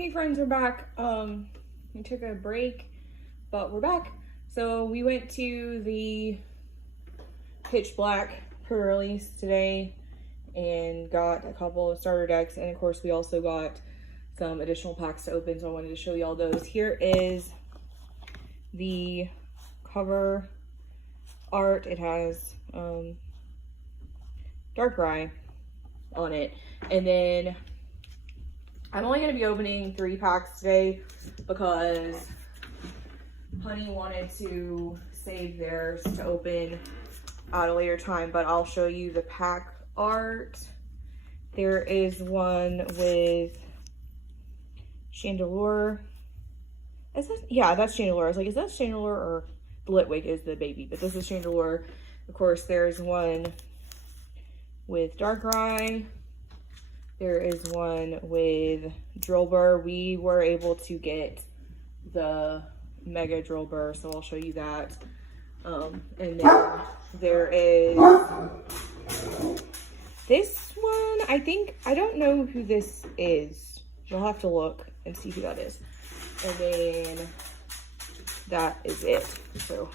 Hey friends, we're back. We took a break, but we're back. So we went to the Pitch Black pre-release today and got a couple of starter decks, and of course we also got some additional packs to open, so I wanted to show you all those. Here is the cover art. It has Darkrai on it, and then I'm only going to be opening 3 packs today because Honey wanted to save theirs to open at a later time, but I'll show you the pack art. There is one with Chandelure. Is that, yeah, that's Chandelure. I was like, is that Chandelure, or Blitwick is the baby, but this is Chandelure. Of course, there's one with Darkrai. There is one with Drillbur. We were able to get the Mega Drillbur, so I'll show you that. And then there is this one. I don't know who this is. You'll have to look and see who that is. And then that is it. So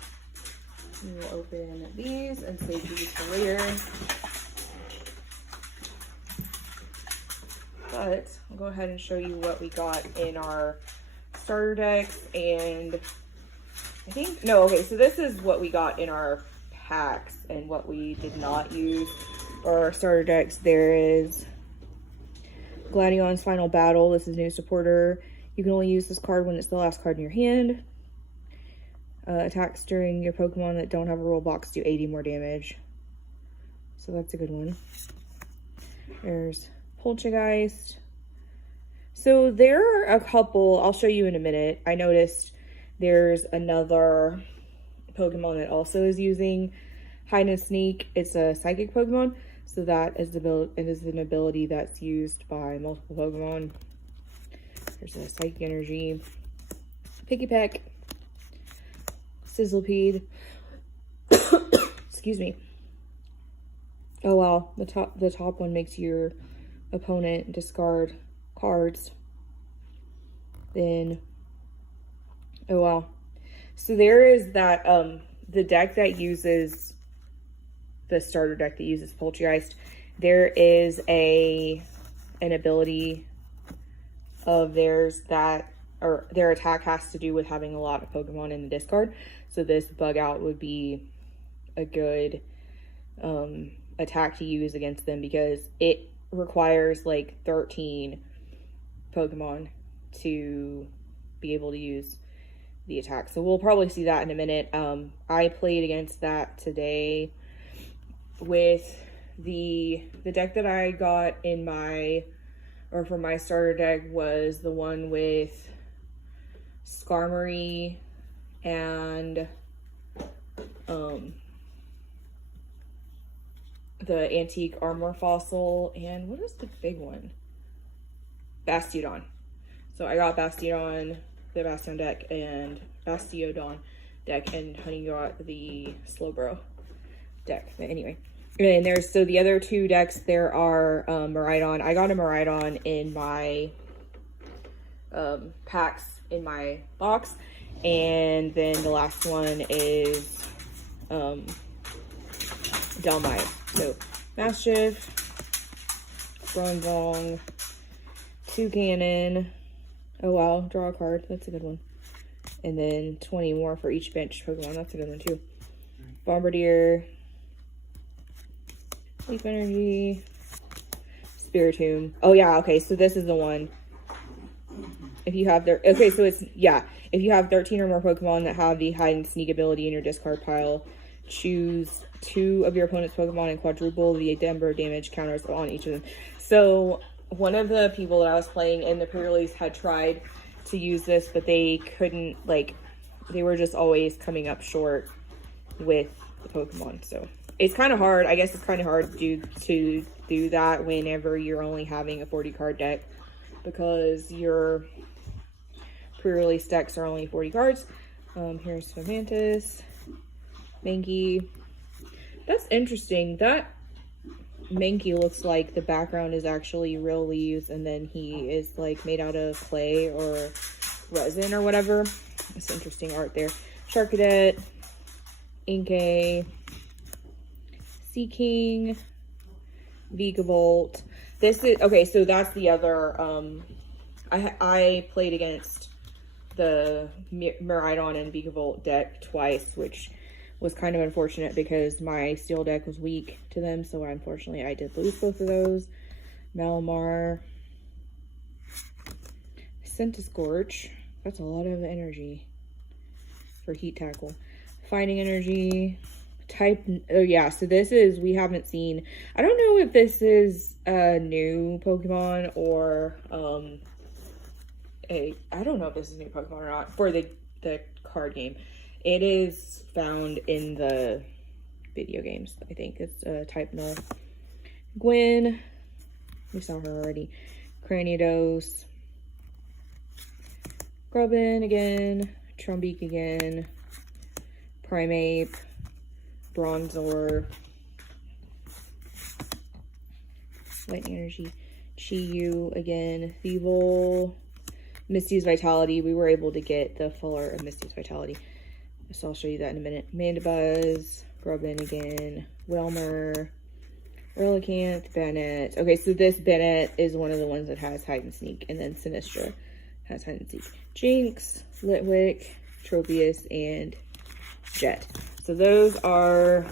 we will open these and save these for later. But I'll go ahead and show you what we got in our starter decks. And so this is what we got in our packs and what we did not use for our starter decks. There is Gladion's Final Battle. This is new supporter. You can only use this card when it's the last card in your hand. Attacks during your Pokemon that don't have a rule box do 80 more damage. So that's a good one. There's Poltergeist. So there are a couple, I'll show you in a minute. I noticed there's another Pokemon that also is using Hide and Sneak. It's a psychic Pokemon, so that is an ability that's used by multiple Pokemon. There's a Psychic Energy, Pikipek, Sizzlipede. Excuse me. Oh wow, the top one makes your opponent discard cards. Then, oh wow. So there is that, the deck that uses, the starter deck that uses Poltergeist, there is an ability of theirs that, or their attack has to do with having a lot of Pokemon in the discard. So this Bug Out would be a good attack to use against them because it requires like 13 Pokemon to be able to use the attack. So we'll probably see that in a minute. I played against that today with the deck that I got in my, or for my starter deck, was the one with Skarmory and the Antique Armor Fossil, and what is the big one? Bastiodon. So I got Bastiodon, the Bastion deck, and Bastiodon deck, and Honey got the Slowbro deck. But anyway, and there's, so the other 2 decks, there are Miraidon. I got a Miraidon in my packs in my box, and then the last one is Delmite. So Mastiff, Bronzong, Toucannon. Oh wow, draw a card. That's a good one. And then 20 more for each bench Pokemon. That's a good one too. Bombardier, Leaf Energy, Spiritomb. Oh yeah, okay, so this is the one. If you have okay, so it's, yeah, if you have 13 or more Pokemon that have the Hide and Sneak ability in your discard pile, choose 2 of your opponent's Pokemon and quadruple the number of damage counters on each of them. So one of the people that I was playing in the pre-release had tried to use this, but they couldn't, like, they were just always coming up short with the Pokemon. So it's kind of hard. I guess it's kind of hard to do that whenever you're only having a 40 card deck, because your pre-release decks are only 40 cards. Here's Fomantis, Mankey. That's interesting. That Mankey looks like the background is actually real leaves, and then he is like made out of clay or resin or whatever. It's interesting art there. Charcadet, Inkay, Sea King, Vigavolt. This is okay, so that's the other I played against the Miraidon and Vigavolt deck twice, which was kind of unfortunate because my steel deck was weak to them, so unfortunately I did lose both of those. Malamar, Centiskorch. That's a lot of energy for Heat Tackle. Fighting Energy, type, oh yeah, so this is, we haven't seen, I don't know if this is a new Pokemon or I don't know if this is a new Pokemon or not for the card game. It is found in the video games, I think. It's type null. Gwen, we saw her already. Cranidos, Grubbin again, Trumbeak again, Primeape, Bronzor, Lightning Energy, Chi-Yu again, Thievul, Misty's Vitality. We were able to get the full art of Misty's Vitality, so I'll show you that in a minute. Mandibuzz, Grubbin again, Wilmer, Relicanth, Bennett. Okay, so this Bennett is one of the ones that has Hide and Seek, and then Sinistra has Hide and Seek. Jinx, Litwick, Tropius, and Jet. So those are,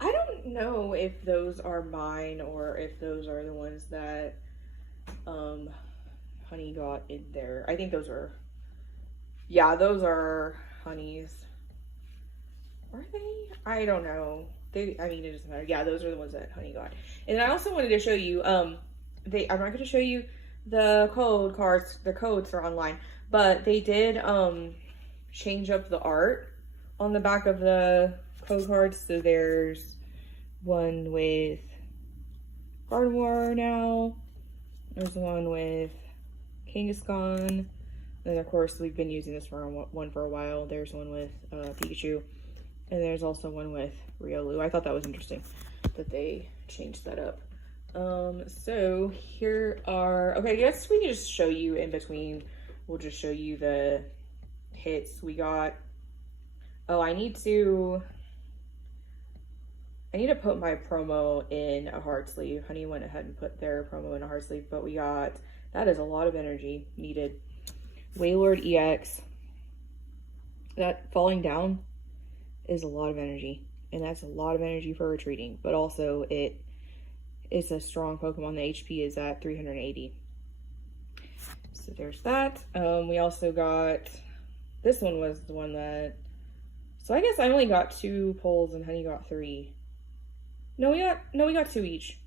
I don't know if those are mine or if those are the ones that Honey got in there. I think those are, yeah, those are Honey's. Are they? I don't know. I mean, it doesn't matter. Yeah, those are the ones that Honey got. And I also wanted to show you, I'm not going to show you the code cards, the codes for online, but they did change up the art on the back of the code cards. So there's one with Gardevoir now. There's one with Kangaskhan. And of course, we've been using this one for a while. There's one with Pikachu. And there's also one with Riolu. I thought that was interesting that they changed that up. So here are, okay, I guess we can just show you in between. We'll just show you the hits we got. Oh, I need to put my promo in a hard sleeve. Honey went ahead and put their promo in a hard sleeve, but we got, that is a lot of energy needed. Wailord EX. That falling down is a lot of energy, and that's a lot of energy for retreating, but also it's a strong Pokemon. The HP is at 380. So there's that. We also got, this one was the one that, so I guess I only got 2 pulls and Honey got 3. No, we got 2 each.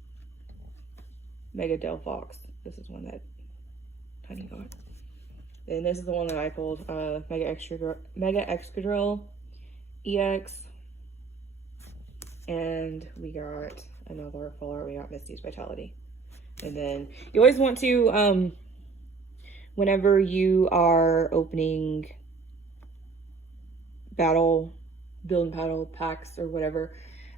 Mega Delphox. This is one that Honey got. And this is the one that I pulled, Mega Excadrill EX. And we got another full art. We got Misty's Vitality. And then you always want to, whenever you are opening build and battle packs or whatever,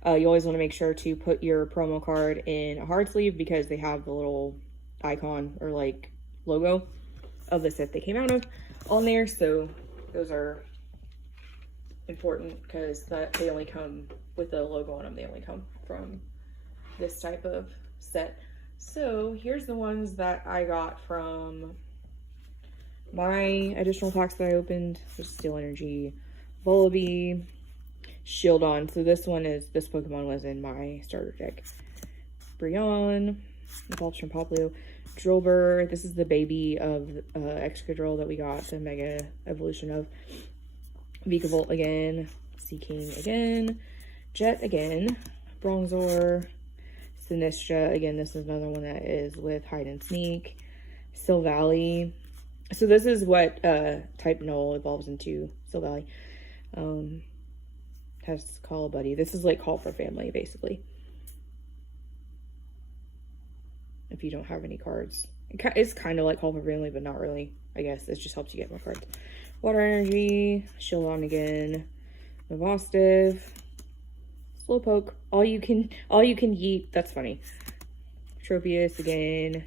you always want to make sure to put your promo card in a hard sleeve because they have the little icon or like logo of the set they came out of on there. So those are important because they only come with the logo on them. They only come from this type of set. So here's the ones that I got from my additional packs that I opened. There's Steel Energy, Volibee, Shieldon. So this Pokemon was in my starter deck. Brionne, Evolved from Popplio, Drillbur. This is the baby of Excadrill that we got, the Mega Evolution of. Vigavolt again, Sea King again, Jet again, Bronzor, Sinistra again. This is another one that is with Hide and Sneak. Silvally. So this is what type Null evolves into. Silvally. Has Call a Buddy. This is like Call for Family, basically. If you don't have any cards. It's kind of like Call for Family, but not really. I guess it just helps you get more cards. Water Energy, Shieldon again, Novostiff, Slowpoke. All you can yeet. That's funny. Tropius again.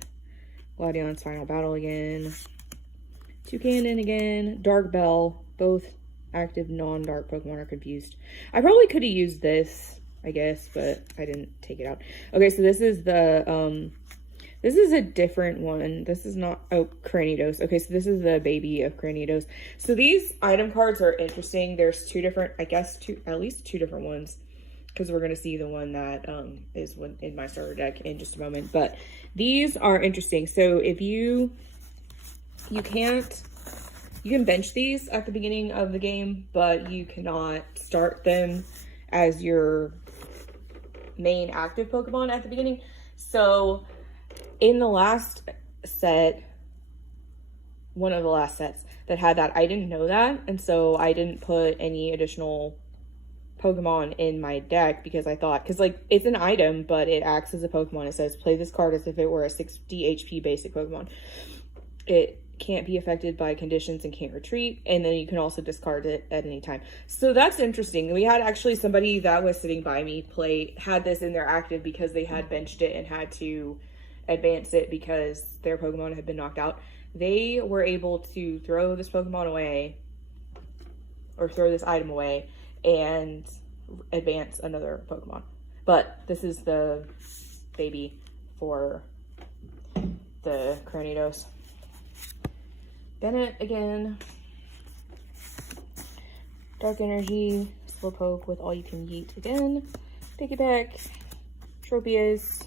Gladiol's Final Battle again. Toucannon again. Dark Bell. Both active non-dark Pokemon are confused. I probably could have used this, I guess, but I didn't take it out. Okay, so this is the, this is a different one. This is not, oh, Cranidos. Okay, so this is the baby of Cranidos. So these item cards are interesting. There's two different, I guess, at least two different ones, because we're going to see the one that is in my starter deck in just a moment. But these are interesting. So if you can bench these at the beginning of the game, but you cannot start them as your main active Pokemon at the beginning. So in the last set, one of the last sets that had that, I didn't know that. And so I didn't put any additional Pokemon in my deck because I thought, because like it's an item, but it acts as a Pokemon. It says play this card as if it were a 60 HP basic Pokemon. It can't be affected by conditions and can't retreat, and then you can also discard it at any time. So that's interesting. We had actually somebody that was sitting by me had this in their active because they had benched it and had to advance it because their Pokemon had been knocked out. They were able to throw this Pokemon away, or throw this item away, and advance another Pokemon. But this is the baby for the Cranidos. Bennett again. Dark Energy. Slowpoke with All You Can Yeet again. Piggyback. Tropius.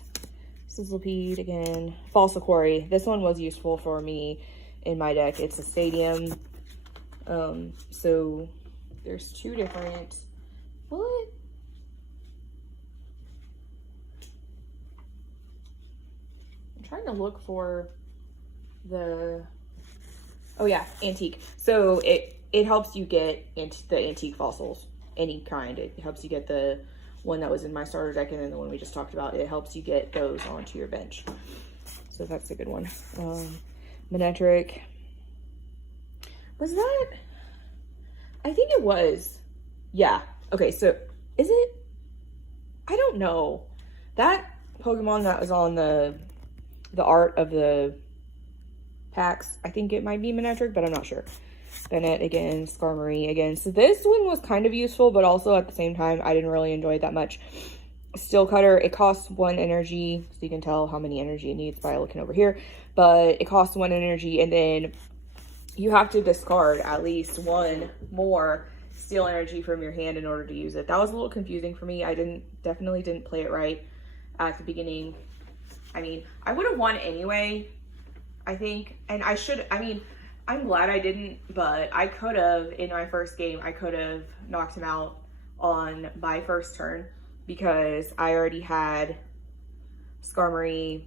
Sizzlipede again. False Quarry. This one was useful for me in my deck. It's a stadium. So there's two different. What? I'm trying to look for the. Oh yeah, antique. So it helps you get the antique fossils, any kind. It helps you get the one that was in my starter deck and then the one we just talked about. It helps you get those onto your bench. So that's a good one. Manectric. Was that? I think it was. Yeah. Okay, so is it? I don't know. That Pokemon that was on the art of the packs, I think it might be Manectric, but I'm not sure. Bennett again, Skarmory again. So this one was kind of useful, but also at the same time, I didn't really enjoy it that much. Steel Cutter, it costs 1 energy, so you can tell how many energy it needs by looking over here. But it costs 1 energy, and then you have to discard at least 1 more steel energy from your hand in order to use it. That was a little confusing for me. I definitely didn't play it right at the beginning. I mean, I would have won anyway, I think, and I should, I mean, I'm glad I didn't, but I could have, in my first game, I could have knocked him out on my first turn because I already had Skarmory.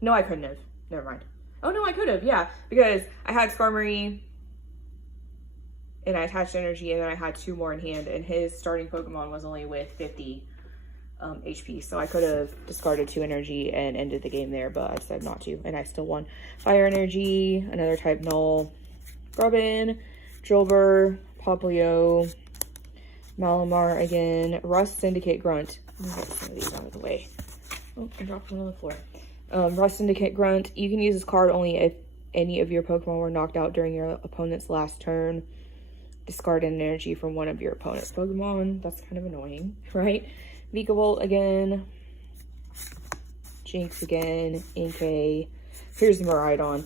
No, I couldn't have. Never mind. Oh, no, I could have, yeah, because I had Skarmory and I attached energy, and then I had 2 more in hand, and his starting Pokemon was only with 50 HP, so I could have discarded 2 energy and ended the game there, but I decided not to, and I still won. Fire Energy, another type null, Grubbin, Drilbur, Poplio, Malamar again, Rust Syndicate Grunt. I'm gonna get some of these out of the way. Oh, I dropped one on the floor. Rust Syndicate Grunt, you can use this card only if any of your Pokemon were knocked out during your opponent's last turn. Discard an energy from one of your opponent's Pokemon. That's kind of annoying, right? Vikavolt again, Jinx again, Inkay. Here's the Miraidon.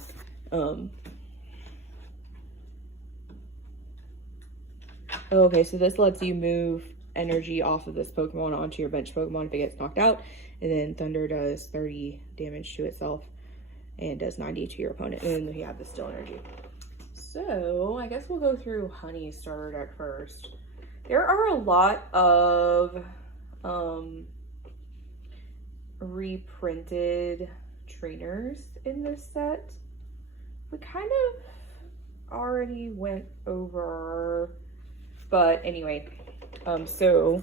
Okay, so this lets you move energy off of this Pokemon onto your bench Pokemon if it gets knocked out. And then Thunder does 30 damage to itself and does 90 to your opponent. And then we have the Steel Energy. So I guess we'll go through Honey's starter deck first. There are a lot of reprinted trainers in this set. We kind of already went over, but anyway, so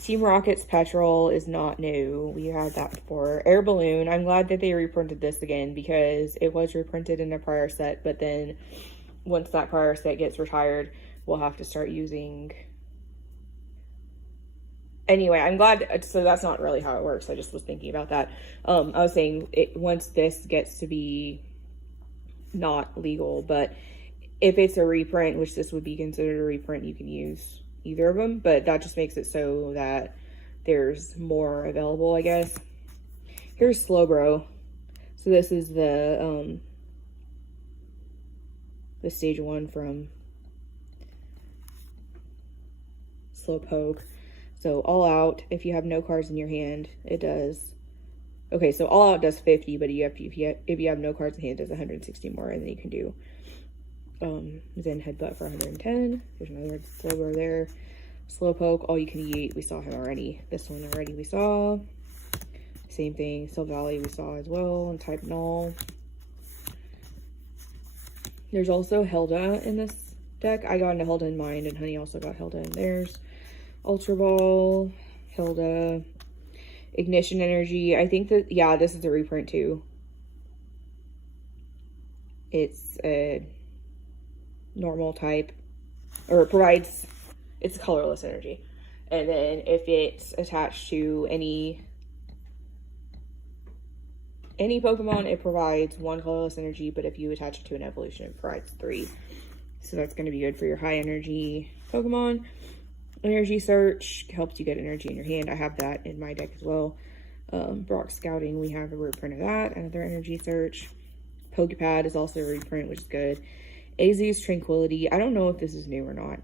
Team Rocket's Petrol is not new. We had that before. Air Balloon, I'm glad that they reprinted this again because it was reprinted in a prior set, but then once that prior set gets retired, we'll have to start using anyway, I'm glad. So that's not really how it works. I just was thinking about that. I was saying once this gets to be not legal, but if it's a reprint, which this would be considered a reprint, you can use either of them, but that just makes it so that there's more available, I guess. Here's Slowbro. So this is the stage 1 from Slowpoke. So all out, if you have no cards in your hand, it does. Okay, so all out does 50, but if you have no cards in hand, it does 160 more, and then you can do Zen Headbutt for 110. There's another Slowbro there. Slowpoke, all you can eat. We saw him already. This one already we saw. Same thing. Silvally we saw as well. And Type Null. There's also Hilda in this deck. I got into Hilda in mine, and Honey also got Hilda in theirs. Ultra Ball, Hilda, Ignition Energy. I think that, yeah, this is a reprint too. It's a normal type, or it provides, it's a colorless energy. And then if it's attached to any Pokemon, it provides 1 colorless energy, but if you attach it to an evolution, it provides 3. So that's going to be good for your high energy Pokemon. Energy Search helps you get energy in your hand. I have that in my deck as well. Brock Scouting, we have a reprint of that. Another Energy Search. Pokepad is also a reprint, which is good. Azi's Tranquility. I don't know if this is new or not.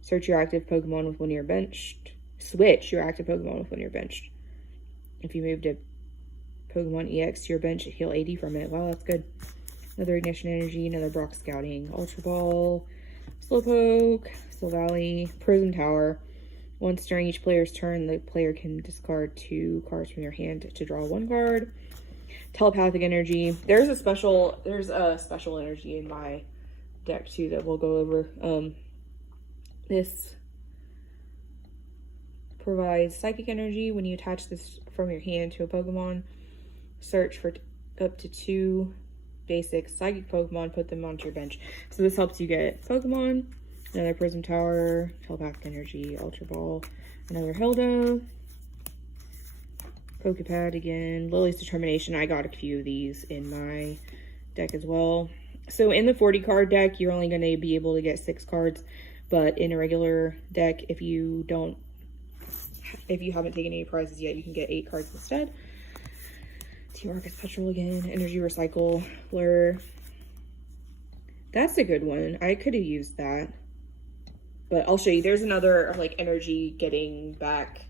Search your active Pokemon with one of your benched. Switch your active Pokemon with one of your benched. If you moved a Pokemon EX to your bench, heal 80 from it. Wow, that's good. Another Ignition Energy, another Brock Scouting. Ultra Ball, Slowpoke, Silvally, Prism Tower. Once during each player's turn, the player can discard 2 cards from your hand to draw 1 card. Telepathic Energy. There's a special energy in my deck too that we'll go over. This provides Psychic Energy. When you attach this from your hand to a Pokemon, search for up to 2 basic Psychic Pokemon, put them onto your bench. So this helps you get Pokemon. Another Prism Tower, Telepathic Energy, Ultra Ball, another Hilda, Pokepad again, Lily's Determination. I got a few of these in my deck as well. So in the 40 card deck, you're only going to be able to get 6 cards, but in a regular deck, if you haven't taken any prizes yet, you can get 8 cards instead. T-Marcus Petrol again, Energy Recycle, Blur. That's a good one. I could have used that. But I'll show you. There's another like energy getting back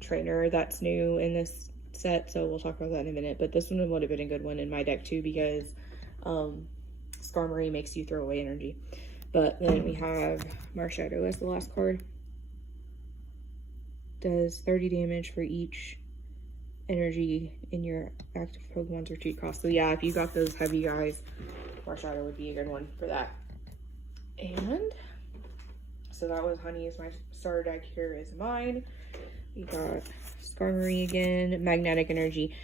trainer that's new in this set, so we'll talk about that in a minute. But this one would have been a good one in my deck too, because Skarmory makes you throw away energy. But then we have Marshadow as the last card. Does 30 damage for each energy in your active Pokemon's retreat cost. So yeah, if you got those heavy guys, Marshadow would be a good one for that. And so that was Honey's my starter deck. Here is mine. We got Skarmory again, Magnetic Energy.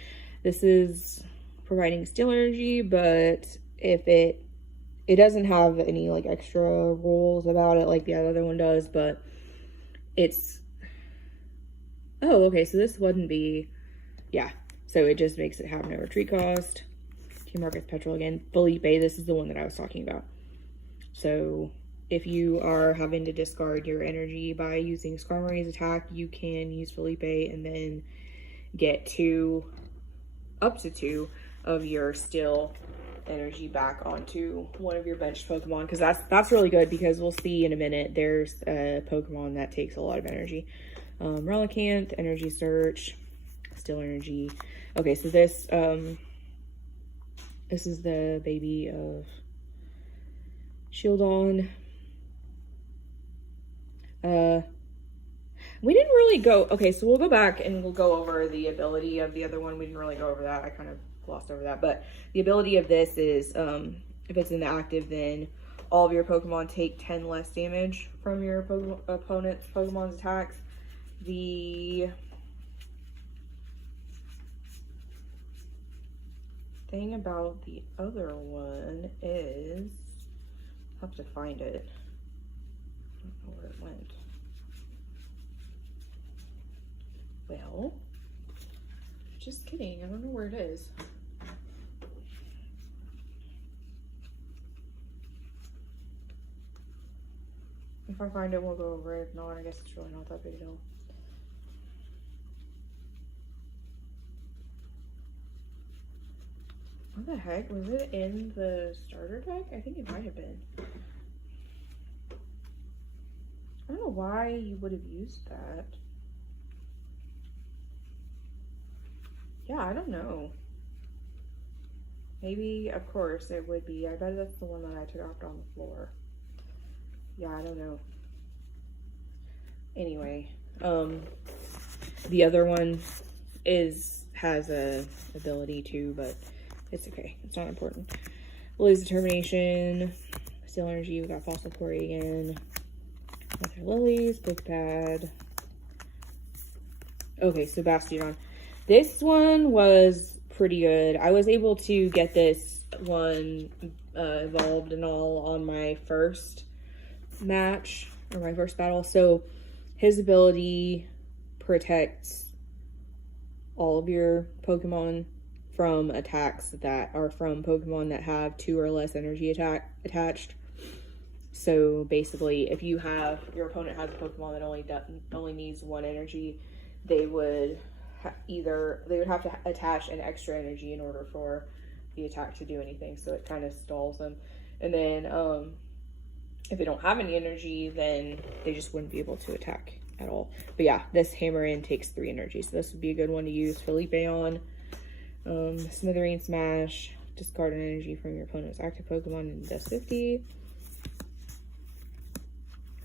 This is providing Steel Energy, but if it doesn't have any like extra rules about it like the other one does, but it's, oh, okay, so this wouldn't be, yeah, so it just makes it have no retreat cost. T-Marcus Petrol again. Felipe, this is the one that I was talking about. So if you are having to discard your energy by using Skarmory's attack, you can use Felipe and then get up to two of your Steel energy back onto one of your benched Pokemon, because that's really good, because we'll see in a minute there's a Pokemon that takes a lot of energy. Relicanth, Energy Search, Steel Energy. Okay, so this is the baby of Shieldon. We didn't really go, okay, so we'll go back and we'll go over the ability of the other one. We didn't really go over that. I kind of glossed over that, but the ability of this is, if it's in the active, then all of your Pokemon take 10 less damage from your opponent's Pokemon's attacks. The thing about the other one is, I have to find it. I don't know where it went. well, just kidding. I don't know where it is. If I find it, we'll go over it. If not, I guess it's really not that big a deal. What the heck? Was it in the starter deck? I think it might have been. I don't know why you would have used that. Yeah, I don't know. Maybe, of course, it would be. I bet that's the one that I dropped on the floor. Yeah, I don't know. Anyway, the other one has a ability too, but it's okay. It's not important. Lose Determination, Steel Energy. We got Fossil Quarry again. Mother Lilies, Pokepad. Okay, so Bastion. This one was pretty good. I was able to get this one evolved and all on my first match, or my first battle. So his ability protects all of your Pokemon from attacks that are from Pokemon that have 2 or less energy attached. So basically, if you have, your opponent has a Pokemon that only needs 1 energy, they would have to attach an extra energy in order for the attack to do anything. So it kind of stalls them. And then if they don't have any energy, then they just wouldn't be able to attack at all. But yeah, this Hammer In takes 3 energy, so this would be a good one to use Felipe on. Smithereen Smash, discard an energy from your opponent's active Pokemon and does 50.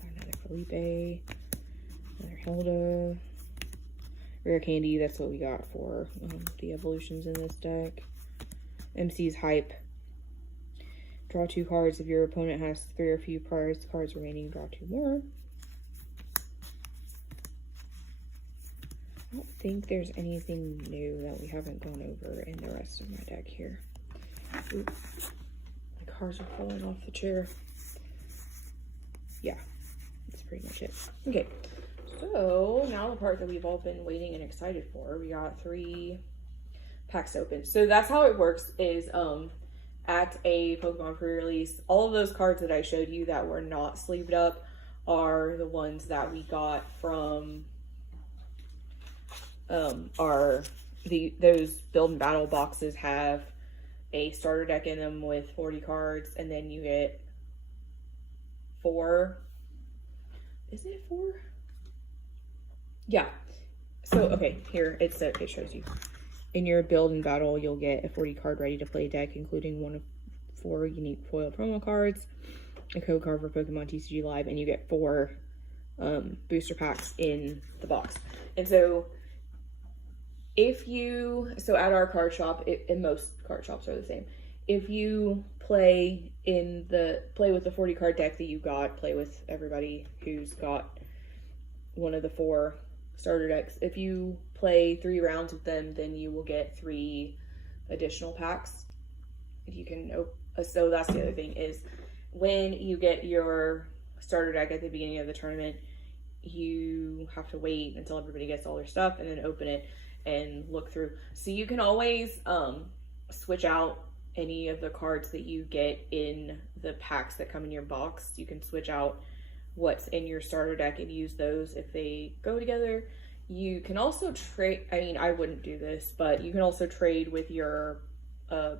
Another Felipe, another Hilda. Rare Candy, that's what we got for the evolutions in this deck. MC's Hype. Draw 2 cards. If your opponent has 3 or few cards remaining, draw 2 more. I don't think there's anything new that we haven't gone over in the rest of my deck here. Oop. My cards are falling off the chair. Yeah, that's pretty much it. Okay, so now the part that we've all been waiting and excited for. We got 3 packs open. So that's how it works is at a Pokemon pre-release, all of those cards that I showed you that were not sleeved up are the ones that we got from those build and battle boxes have a starter deck in them with 40 cards, and then you get 4. Is it 4? Yeah. So okay, here it shows you. In your build and battle, you'll get a 40 card ready to play deck, including 1 of 4 unique foil promo cards, a code card for Pokemon TCG Live, and you get 4 booster packs in the box. And so at our card shop, and most card shops are the same, if you play with the 40 card deck that you got, play with everybody who's got one of the 4 starter decks. If you play 3 rounds with them, then you will get 3 additional packs. You can, so that's the other thing is when you get your starter deck at the beginning of the tournament, you have to wait until everybody gets all their stuff and then open it and look through. So you can always switch out any of the cards that you get in the packs that come in your box. You can switch out what's in your starter deck and use those if they go together. You can also trade, I mean, I wouldn't do this, but you can also trade with your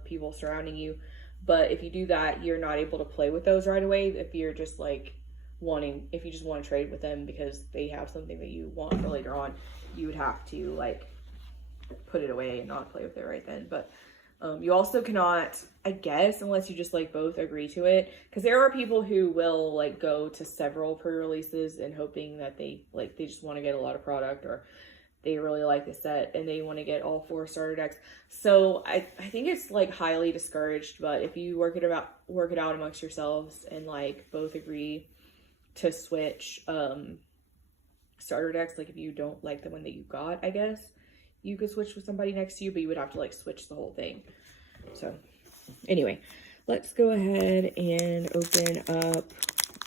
people surrounding you. But if you do that, you're not able to play with those right away. If you're just like if you just want to trade with them because they have something that you want for later on, you would have to like put it away and not play with it right then. But you also cannot, I guess, unless you just like both agree to it, because there are people who will like go to several pre-releases and hoping that they just want to get a lot of product, or they really like the set and they want to get all 4 starter decks. So I think it's like highly discouraged, but if you work it out amongst yourselves and like both agree to switch starter decks, like if you don't like the one that you got, I guess you could switch with somebody next to you, but you would have to like switch the whole thing. So anyway, let's go ahead and open up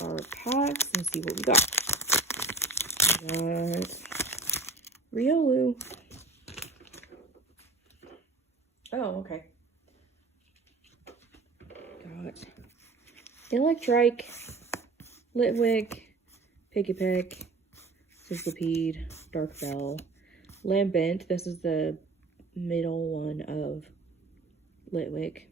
our packs and see what we got. We got Riolu. Oh, okay. Got Electrike, Litwick, Pikipek, Sizzlipede, Dark Bell, Lambent. This is the middle one of Litwick.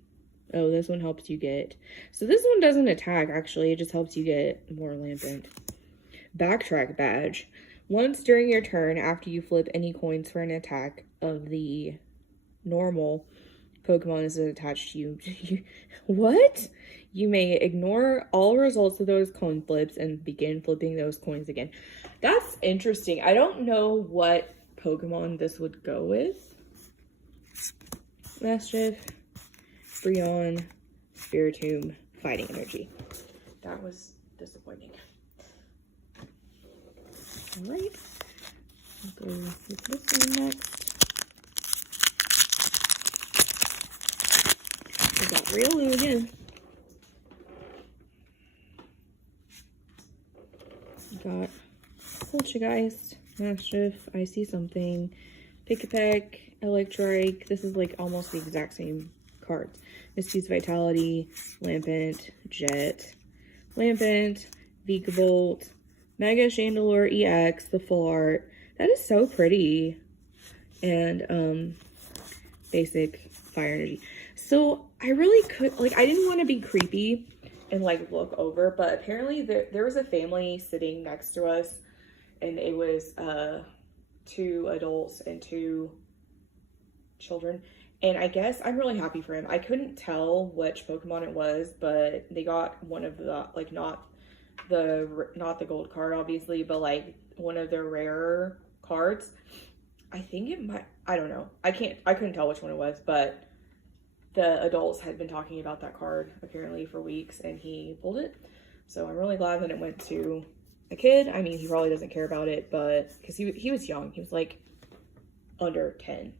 Oh, this one helps you get... So this one doesn't attack, actually. It just helps you get more Lambent. Backtrack Badge. Once during your turn, after you flip any coins for an attack of the normal Pokemon is attached to you. What? You may ignore all results of those coin flips and begin flipping those coins again. That's interesting. I don't know what Pokemon this would go with. Mastiff, Brionne, Spiritomb, Fighting Energy. That was disappointing. Alright. I'll go with this one next. We got Riolu again. We got Poltergeist, Mastiff, I See Something, Pikipek, Electrike. This is like almost the exact same cards. Misty's Vitality, Lampent, Jet, Lampent, Vikavolt, Mega Chandelure EX, the full art. That is so pretty. And basic Fire Energy. So I really could, like, I didn't want to be creepy and like look over, but apparently there was a family sitting next to us, and it was 2 adults and 2 children. And I guess I'm really happy for him. I couldn't tell which Pokemon it was, but they got one of the, like, not the gold card, obviously, but like one of their rarer cards. I think it might, I don't know. I couldn't tell which one it was, but the adults had been talking about that card apparently for weeks, and he pulled it. So I'm really glad that it went to a kid. I mean, he probably doesn't care about it, but because he was young. He was like under 10.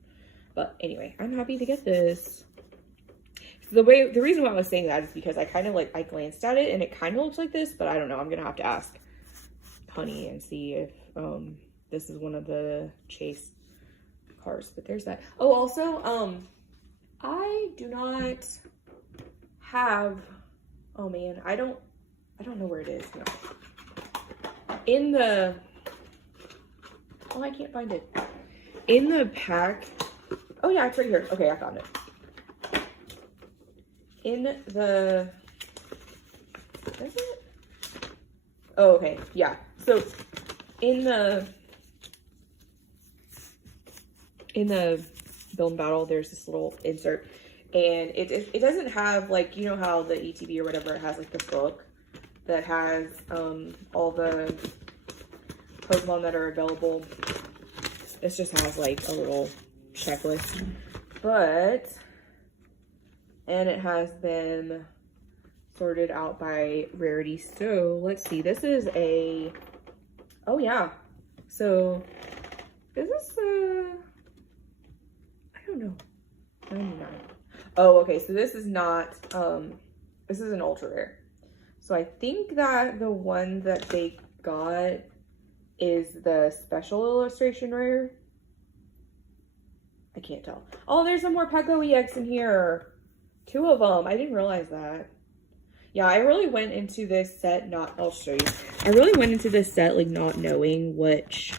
But anyway, I'm happy to get this. The reason why I was saying that is because I kind of like, I glanced at it and it kind of looks like this, but I don't know. I'm going to have to ask Honey and see if this is one of the chase cards. But there's that. Oh, also, I do not have, oh man, I don't know where it is. No. In the, oh, I can't find it. In the pack, oh yeah, it's right here. Okay, I found it. In the, is it? Oh, okay, yeah. So, in the Build and Battle, there's this little insert, and it doesn't have, like, you know how the ETB or whatever, it has like the book that has all the Pokemon that are available. This just has like a little checklist, but, and it has been sorted out by rarity. So let's see, this is a, oh yeah, so is this I don't know, 99. Oh, okay, so this is not, this is an ultra rare. So I think that the one that they got is the special illustration rare. I can't tell. Oh, there's some more Peko EX in here. 2 of them. I didn't realize that. Yeah, I really went into this set not, I'll show you. I really went into this set like not knowing which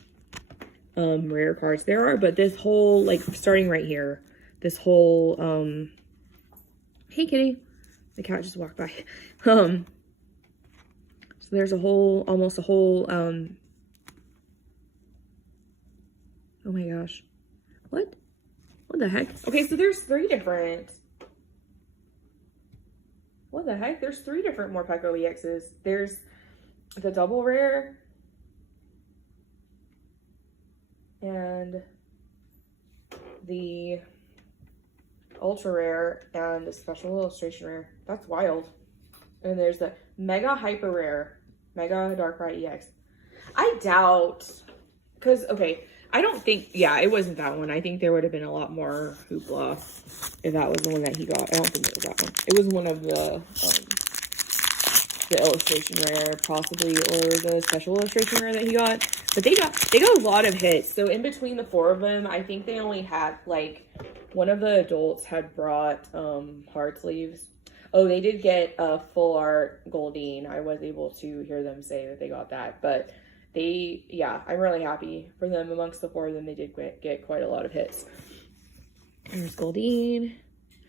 rare cards there are, but this whole, like, starting right here, this whole hey kitty, the cat just walked by. So there's a whole, almost a whole oh my gosh, what the heck? Okay, so there's 3 different, what the heck, there's 3 different Morpeko EXs. There's the double rare, and the ultra rare, and the special illustration rare. That's wild. And there's the mega hyper rare, mega Darkrai EX. I doubt, because, okay, I don't think, yeah, it wasn't that one. I think there would have been a lot more hoopla if that was the one that he got. I don't think it was that one. It was one of the illustration rare, possibly, or the special illustration rare that he got. But they got a lot of hits. So in between the 4 of them, I think they only had like one of the adults had brought hard sleeves. Oh, they did get a full art Goldeen. I was able to hear them say that they got that. But they, yeah, I'm really happy for them. Amongst the 4 of them, they did get quite a lot of hits. There's Goldeen.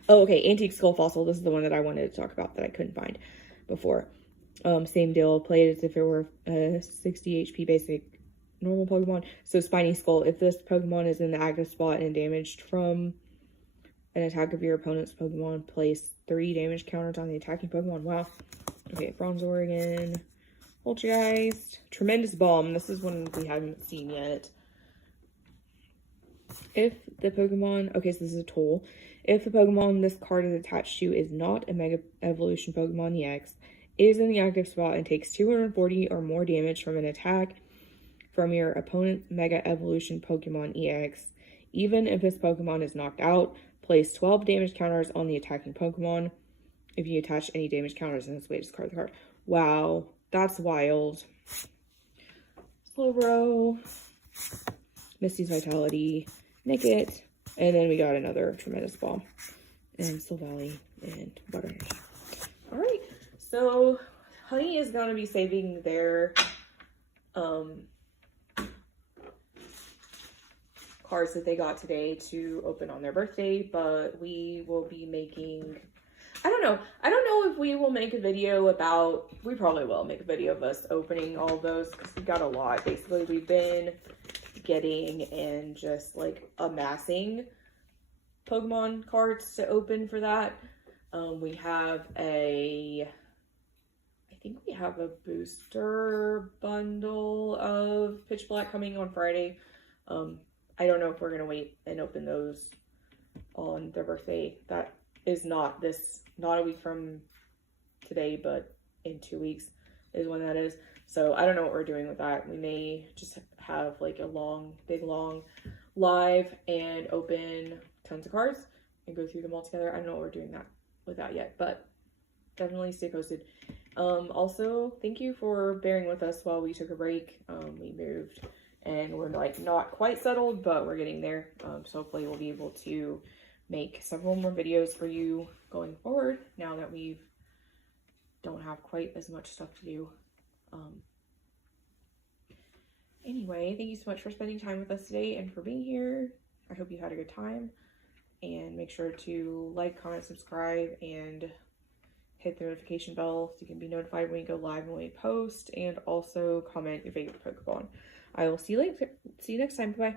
Oh, okay, Antique Skull Fossil. This is the one that I wanted to talk about that I couldn't find before. Same deal. Play it as if it were a 60 HP basic normal Pokemon. So Spiny Skull. If this Pokemon is in the active spot and damaged from an attack of your opponent's Pokemon, place 3 damage counters on the attacking Pokemon. Wow. Okay, Bronzor again. Poltergeist. Tremendous Bomb. This is one we haven't seen yet. If the Pokemon... Okay, so this is a tool. If the Pokemon this card is attached to is not a Mega Evolution Pokemon EX, is in the active spot and takes 240 or more damage from an attack from your opponent's Mega Evolution Pokemon EX, even if this Pokemon is knocked out, place 12 damage counters on the attacking Pokemon. If you attach any damage counters in this way, discard the card. Wow, that's wild. Slowbro, Misty's Vitality, Nickit, and then we got another Tremendous Bomb, and Silvally, and Butternut. Alright, so Honey is going to be saving their cards that they got today to open on their birthday, but we will be making, I don't know if we will make a video about, we probably will make a video of us opening all of those, because we got a lot. Basically, we've been getting and just like amassing Pokemon cards to open for that. We have I think we have a booster bundle of Pitch Black coming on Friday. I don't know if we're going to wait and open those on their birthday. That is not a week from today, but in 2 weeks is when that is. So I don't know what we're doing with that. We may just have like a big long live and open tons of cards and go through them all together. I don't know what we're doing with that yet, but definitely stay posted. Also, thank you for bearing with us while we took a break. We moved and we're like not quite settled, but we're getting there. So hopefully we'll be able to make several more videos for you going forward now that we don't have quite as much stuff to do. Anyway, thank you so much for spending time with us today and for being here. I hope you had a good time, and make sure to like, comment, subscribe, and hit the notification bell so you can be notified when we go live and when we post, and also comment your favorite Pokemon. I will see you next time. Bye.